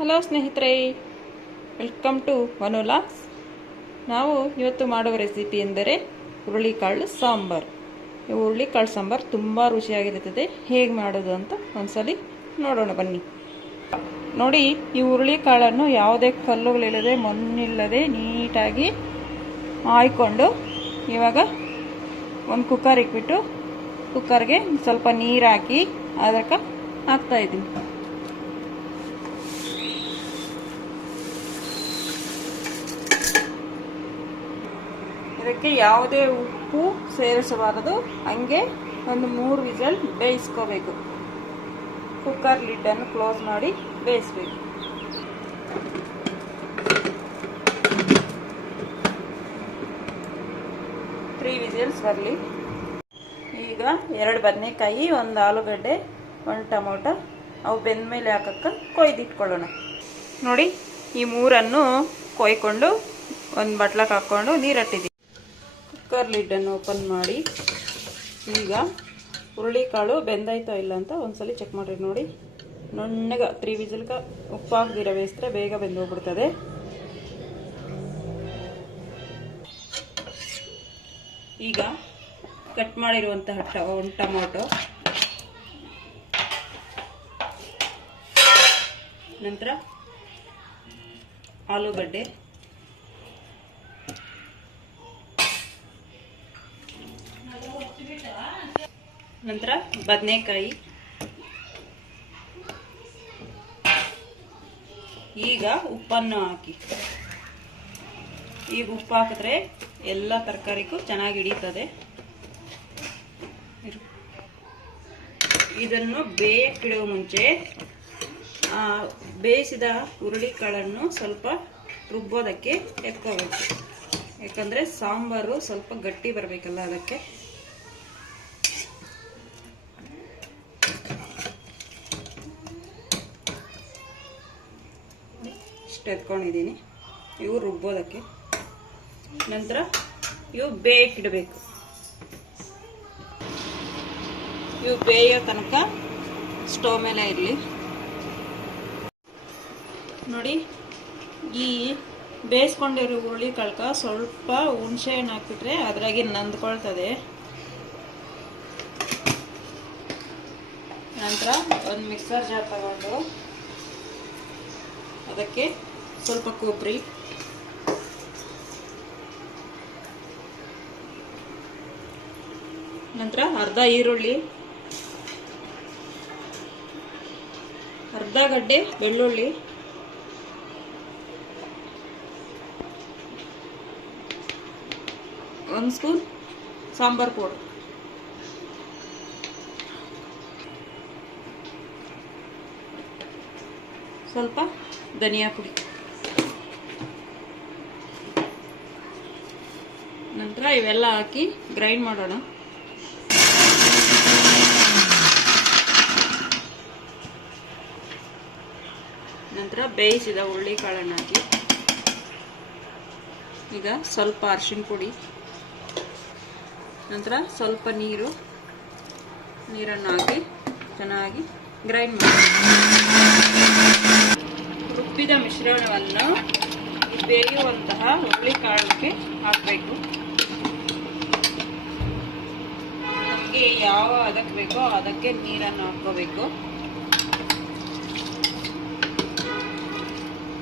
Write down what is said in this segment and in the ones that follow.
Hello ಸ್ನೇಹಿತರೆ, welcome to ವನುಲಾಸ್. ನಾವು ಇವತ್ತು ಮಾಡುವ ರೆಸಿಪಿ ಎಂದರೆ ಹುರುಳಿಕಾಳು ಸಾಂಬಾರು. ಈ ಹುರುಳಿಕಾಳು ಸಾಂಬಾರು ತುಂಬ ರುಚಿಯಾಗಿರುತ್ತದೆ. ಹೇಗೆ ಮಾಡೋದು ಅಂತ ಒಂದ್ಸಲಿ ನೋಡೋಣ ಬನ್ನಿ. ನೋಡಿ, ಈ ಹುರುಳಿಕಾಳನ್ನು ಯಾವುದೇ ಕಲ್ಲುಗಳಿಲ್ಲದೆ ಮಣ್ಣಿಲ್ಲದೆ ನೀಟಾಗಿ ಆಯ್ಕೊಂಡು ಇವಾಗ ಒಂದು ಕುಕ್ಕರ್ ಇಟ್ಬಿಟ್ಟು ಕುಕ್ಕರ್ಗೆ ಸ್ವಲ್ಪ ನೀರು ಹಾಕಿ ಅದಕ್ಕೆ ಹಾಕ್ತಾಯಿದ್ದೀನಿ. ಇದಕ್ಕೆ ಯಾವುದೇ ಉಪ್ಪು ಸೇರಿಸಬಾರದು. ಹಂಗೆ ಒಂದು 3 ವಿಸಲ್ ಬೇಯಿಸ್ಕೋಬೇಕು. ಕುಕ್ಕರ್ ಲಿಡ್ಡನ್ನು ಕ್ಲೋಸ್ ಮಾಡಿ ಬೇಯಿಸ್ಬೇಕು. ತ್ರೀ ವಿಸಿಲ್ಸ್ ಬರಲಿ. ಈಗ 2 ಬದನೆಕಾಯಿ, 1 ಆಲೂಗಡ್ಡೆ, 1 ಟೊಮೊಟೊ ಅವು ಬೆಂದ ಮೇಲೆ ಹಾಕಕ್ಕೆ ಕೊಯ್ದಿಟ್ಕೊಳ್ಳೋಣ. ನೋಡಿ, ಈ 3 ಕೊಯ್ಕೊಂಡು ಒಂದು ಬಟ್ಲಕ್ಕೆ ಹಾಕ್ಕೊಂಡು ನೀರಟ್ಟಿದ್ದೀವಿ. ಕುಕ್ಕರ್ ಲಿಡ್ಡನ್ನು ಓಪನ್ ಮಾಡಿ ಈಗ ಹುರುಳಿಕಾಳು ಬೆಂದಾಯ್ತೋ ಇಲ್ಲ ಅಂತ ಒಂದ್ಸಲಿ ಚೆಕ್ ಮಾಡಿರಿ. ನೋಡಿ, ನುಣ್ಣಗೆ 3 ವಿಸಿಲ್ಗೆ ಉಪ್ಪು ಹಾಕ್ದಿರ ಬೇಯಿಸಿದ್ರೆ ಬೇಗ ಬೆಂದೋಗ್ಬಿಡ್ತದೆ. ಈಗ ಕಟ್ ಮಾಡಿರುವಂತಹ 1 ಟೊಮೊಟೊ, ನಂತರ ಆಲೂಗಡ್ಡೆ, ನಂತರ ಬದನೆಕಾಯಿ. ಈಗ ಉಪ್ಪನ್ನು ಹಾಕಿ. ಈಗ ಉಪ್ಪು ಹಾಕಿದ್ರೆ ಎಲ್ಲ ತರಕಾರಿಗೂ ಚೆನ್ನಾಗಿ ಹಿಡಿತದೆ. ಇದನ್ನು ಬೇಯಕ್ಕಿಡುವ ಮುಂಚೆ ಬೇಯಿಸಿದ ಹುರುಳಿಕಾಳನ್ನು ಸ್ವಲ್ಪ ರುಬ್ಬೋದಕ್ಕೆ ಎತ್ಕೋಬೇಕು. ಯಾಕಂದರೆ ಸಾಂಬಾರು ಸ್ವಲ್ಪ ಗಟ್ಟಿ ಬರಬೇಕಲ್ಲ, ಅದಕ್ಕೆ. ಇಷ್ಟು ಎತ್ಕೊಂಡಿದ್ದೀನಿ. ಇವು ರುಬ್ಬೋದಕ್ಕೆ. ನಂತರ ಇವು ಬೇಯಕ್ಕಿಡಬೇಕು. ಇವು ಬೇಯೋ ತನಕ ಸ್ಟವ್ ಮೇಲೆ ಇರಲಿ. ನೋಡಿ, ಈ ಬೇಯಿಸ್ಕೊಂಡಿರೋ ಹುರುಳಿಕಾಳಕ್ಕೆ ಸ್ವಲ್ಪ ಹುಣಸೆ ಹಣ್ಣು ಹಾಕ್ಬಿಟ್ರೆ ಅದ್ರಾಗಿ ನಂದ್ಕೊಳ್ತದೆ. ನಂತರ ಒಂದು ಮಿಕ್ಸರ್ ಜಾರ್ ತಗೊಂಡು ಅದಕ್ಕೆ ಸ್ವಲ್ಪ ಕೊಬ್ಬರಿ, ನಂತರ ಅರ್ಧ ಈರುಳ್ಳಿ, ಅರ್ಧ ಗಡ್ಡೆ ಬೆಳ್ಳುಳ್ಳಿ, ಒಂದು ಸ್ಪೂನ್ ಸಾಂಬಾರ್ ಪೌಡರ್, ಸ್ವಲ್ಪ ಧನಿಯಾ ಪುಡಿ. ನಂತರ ಇವೆಲ್ಲ ಹಾಕಿ ಗ್ರೈಂಡ್ ಮಾಡೋಣ. ನಂತರ ಬೇಯಿಸಿದ ಹುರುಳಿಕಾಳನ್ನು ಹಾಕಿ ಈಗ ಸ್ವಲ್ಪ ಅರಿಶಿನ ಪುಡಿ, ನಂತರ ಸ್ವಲ್ಪ ನೀರನ್ನು ಹಾಕಿ ಚೆನ್ನಾಗಿ ಗ್ರೈಂಡ್ ಮಾಡಿ. ರುಬ್ಬಿದ ಮಿಶ್ರಣವನ್ನು ಬೇಯುವಂತಹ ಹುರುಳಿಕಾಳಿಗೆ ಹಾಕಬೇಕು. ನಮಗೆ ಯಾವ ಅದಕ್ಕೆ ಬೇಕೋ ಅದಕ್ಕೆ ನೀರನ್ನು ಹಾಕೋಬೇಕು.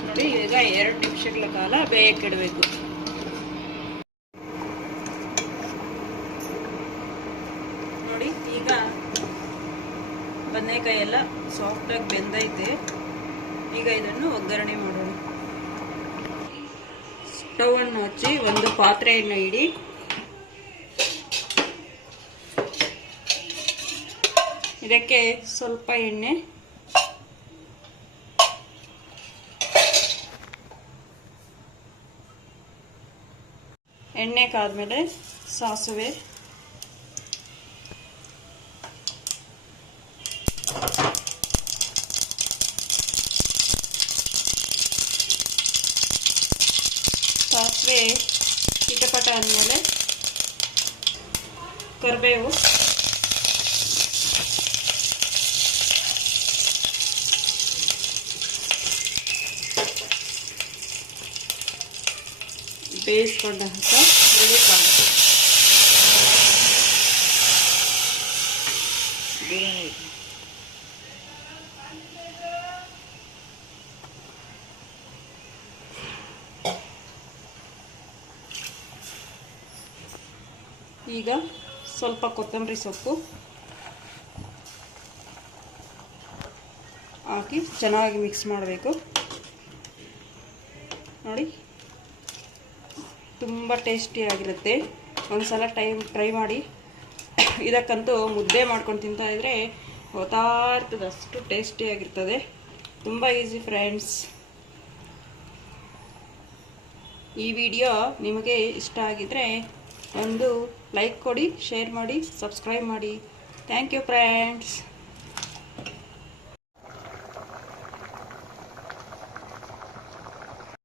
ನೋಡಿ, ಈಗ 2 ನಿಮಿಷಗಳ ಕಾಲ ಬೇಯಕ್ಕಿಡಬೇಕು. ನೋಡಿ, ಈಗ ಬದನೆಕಾಯಿ ಎಲ್ಲ ಸಾಫ್ಟಾಗಿ ಬೆಂದೈತೆ. ಈಗ ಇದನ್ನು ಒಗ್ಗರಣೆ ಮಾಡೋಣ. ಸ್ಟವ್ ಅನ್ನು ಹಚ್ಚಿ ಒಂದು ಪಾತ್ರೆಯನ್ನು ಇಡಿ. ಇದಕ್ಕೆ ಸ್ವಲ್ಪ ಎಣ್ಣೆ, ಎಣ್ಣೆ ಕಾದ್ಮೇಲೆ ಸಾಸಿವೆ, ಸಾಸಿವೆ ಚಿಟಪಟ ಅಂದಮೇಲೆ ಕರಿಬೇವು, ಬೇಯಿಸ್ಕೊಂಡ ಹುರುಳಿಕಾಳು. ಈಗ ಸ್ವಲ್ಪ ಕೊತ್ತಂಬರಿ ಸೊಪ್ಪು ಹಾಕಿ ಚೆನ್ನಾಗಿ ಮಿಕ್ಸ್ ಮಾಡಬೇಕು. ನೋಡಿ, ತುಂಬ ಟೇಸ್ಟಿಯಾಗಿರುತ್ತೆ. ಒಂದ್ಸಲ ಟ್ರೈ ಮಾಡಿ. ಇದಕ್ಕಂತೂ ಮುದ್ದೆ ಮಾಡ್ಕೊಂಡು ತಿಂತಾ ಇದ್ರೆ ಹೋಗ್ತಾ ಇರ್ತದೆ, ಅಷ್ಟು ಟೇಸ್ಟಿಯಾಗಿರ್ತದೆ. ತುಂಬ ಈಸಿ ಫ್ರೆಂಡ್ಸ್. ಈ ವಿಡಿಯೋ ನಿಮಗೆ ಇಷ್ಟ ಆಗಿದ್ರೆ ಒಂದು ಲೈಕ್ ಕೊಡಿ, ಶೇರ್ ಮಾಡಿ, ಸಬ್ಸ್ಕ್ರೈಬ್ ಮಾಡಿ. Thank you friends.